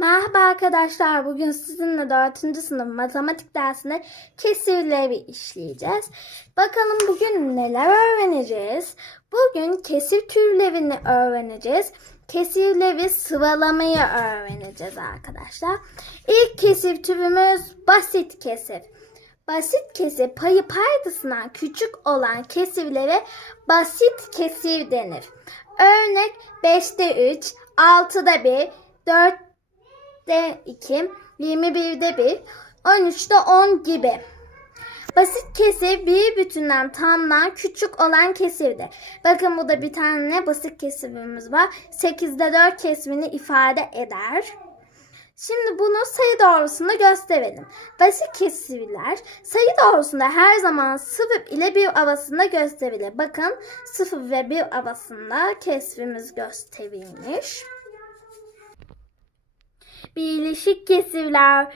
Merhaba arkadaşlar. Bugün sizinle 4. sınıf matematik dersinde kesirleri işleyeceğiz. Bakalım bugün neler öğreneceğiz? Bugün kesir türlerini öğreneceğiz. Kesirleri sıvalamayı öğreneceğiz arkadaşlar. İlk kesir türümüz basit kesir. Basit kesir payı paydasından küçük olan kesirlere basit kesir denir. Örnek 5'te 3, 6'da 1, 4'te 2, 21'de 1, 13'te 10 gibi. Basit kesir bir bütünden tamdan küçük olan kesirdir. Bakın burada bir tane basit kesirimiz var. 8'de 4 kesirini ifade eder. Şimdi bunu sayı doğrusunda gösterelim. Basit kesirler sayı doğrusunda her zaman 0 ile 1 arasında gösterilir. Bakın 0 ve 1 arasında kesrimiz gösterilmiş. Birleşik kesirler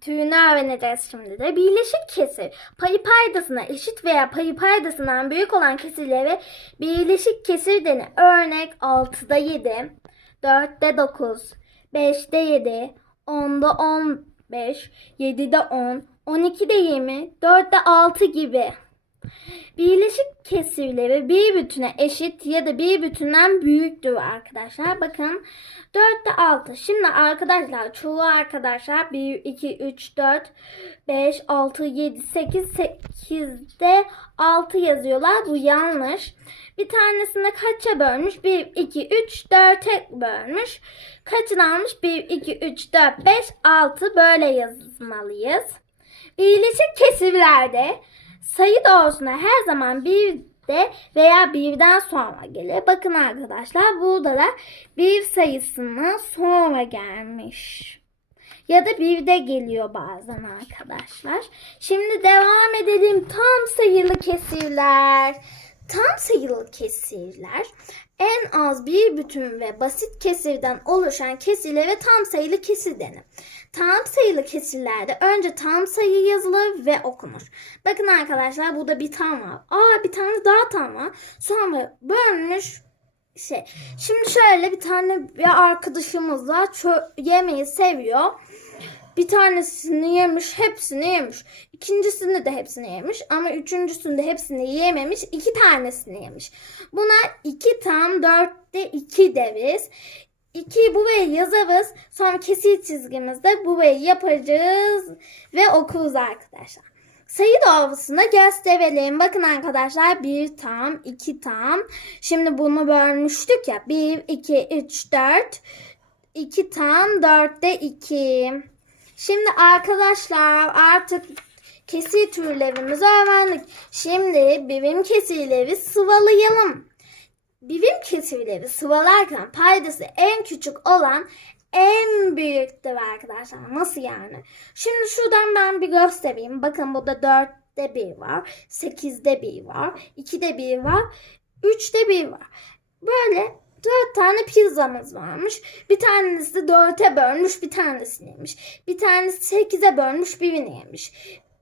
türünü öğreneceğiz şimdi de. Birleşik kesir payı paydasına eşit veya payı paydasından büyük olan kesirlere birleşik kesir denir. Örnek 6'da 7, 4'te 9, 5'te 7, 10'da 15, 7'de 10, 12'de 20, 4'te 6 gibi. Birleşik kesirleri bir bütüne eşit ya da bir bütünden büyüktür arkadaşlar. Bakın 4'te 6. Şimdi arkadaşlar çoğu arkadaşlar 1, 2, 3, 4, 5, 6, 7, 8, 8'de 6 yazıyorlar. Bu yanlış. Bir tanesini kaça bölmüş? 1, 2, 3, 4'e bölmüş. Kaçını almış? 1, 2, 3, 4, 5, 6 böyle yazmalıyız. Birleşik kesirlerde sayı doğrusuna her zaman bir de veya birden sonra gelir. Bakın arkadaşlar burada da bir sayısının sonra gelmiş. Ya da bir de geliyor bazen arkadaşlar. Şimdi devam edelim. Tam sayılı kesirler. Tam sayılı kesirler en az bir bütün ve basit kesirden oluşan kesirlere tam sayılı kesir denir. Tam sayılı kesirlerde önce tam sayı yazılır ve okunur. Bakın arkadaşlar burada bir tam var. Aa bir tane daha tam var. Sonra bölünmüş şey. Şimdi şöyle bir tane bir arkadaşımız var. Çö- yemeği seviyor. Bir tanesini yemiş, hepsini yemiş. İkincisinde de hepsini yemiş ama üçüncüsünde hepsini yememiş, iki tanesini yemiş. Buna iki tam dörtte iki deriz. İki buraya yazarız. Sonra kesir çizgimizde burayı yapacağız ve okuruz arkadaşlar. Sayı doğrusunda gösterelim. Bakın arkadaşlar bir tam, iki tam. Şimdi bunu bölmüştük ya. Bir, iki, üç, dört. İki tam, dörtte iki. Şimdi arkadaşlar artık kesir türlerimizi öğrendik. Şimdi birim kesirleri sıvalayalım. Birim kesirleri sıvalarken paydası en küçük olan en büyüktür arkadaşlar. Nasıl yani? Şimdi şuradan ben bir göstereyim. Bakın burada 4'te 1 var. 8'de 1 var. 2'de 1 var. 3'te 1 var. Böyle dört tane pizzamız varmış. Bir tanesi dörte bölmüş bir tanesini yemiş. Bir tanesi sekize bölmüş birini yemiş.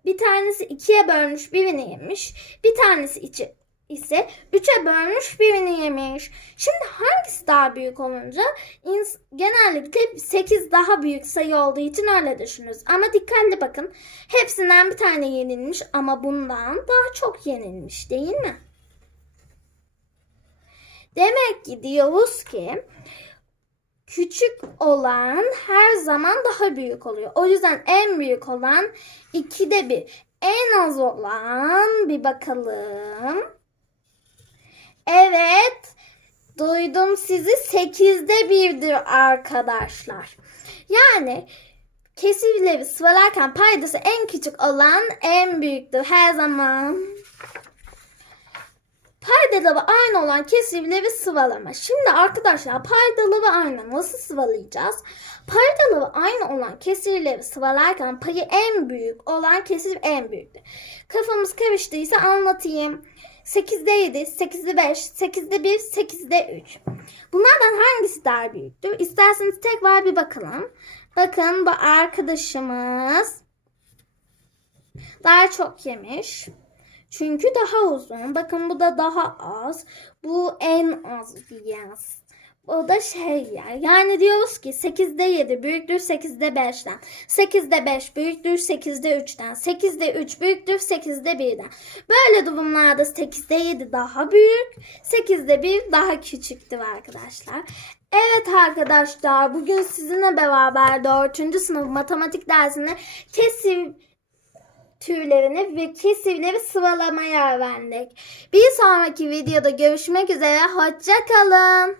Bir tanesi ikiye bölmüş birini yemiş. Bir tanesi içi ise 3'e bölmüş birini yemiş. Şimdi hangisi daha büyük olunca genellikle 8 daha büyük sayı olduğu için öyle düşünürüz. Ama dikkatli bakın. Hepsinden bir tane yenilmiş ama bundan daha çok yenilmiş değil mi? Demek ki diyoruz ki küçük olan her zaman daha büyük oluyor. O yüzden en büyük olan 2'de 1. En az olan bir bakalım. Evet. Duydum sizi 8'de 1'dir arkadaşlar. Yani kesirleri sıralarken paydası en küçük olan en büyüktür her zaman. Paydalı ve aynı olan kesirleri sıvalama. Şimdi arkadaşlar paydalı ve aynı nasıl sıvalayacağız? Paydalı ve aynı olan kesirleri sıvalarken payı en büyük olan kesir en büyüktür. Kafamız karıştıysa anlatayım. 8'de 7, 8'de 5, 8'de 1, 8'de 3. Bunlardan hangisi daha büyüktür? İsterseniz tekrar bir bakalım. Bakın bu arkadaşımız daha çok yemiş. Çünkü daha uzun. Bakın bu da daha az. Bu en az yaz. O da şey ya. Yani diyoruz ki 8'de 7 büyüktür 8'de 5'ten. 8'de 5 büyüktür 8'de 3'ten. 8'de 3 büyüktür 8'de 1'den. Böyle durumlarda 8'de 7 daha büyük. 8'de 1 daha küçüktür arkadaşlar. Evet arkadaşlar bugün sizinle beraber 4. sınıf matematik dersinde kesim türlerini ve kesirleri sıralamaya öğrendik. Bir sonraki videoda görüşmek üzere. Hoşça kalın.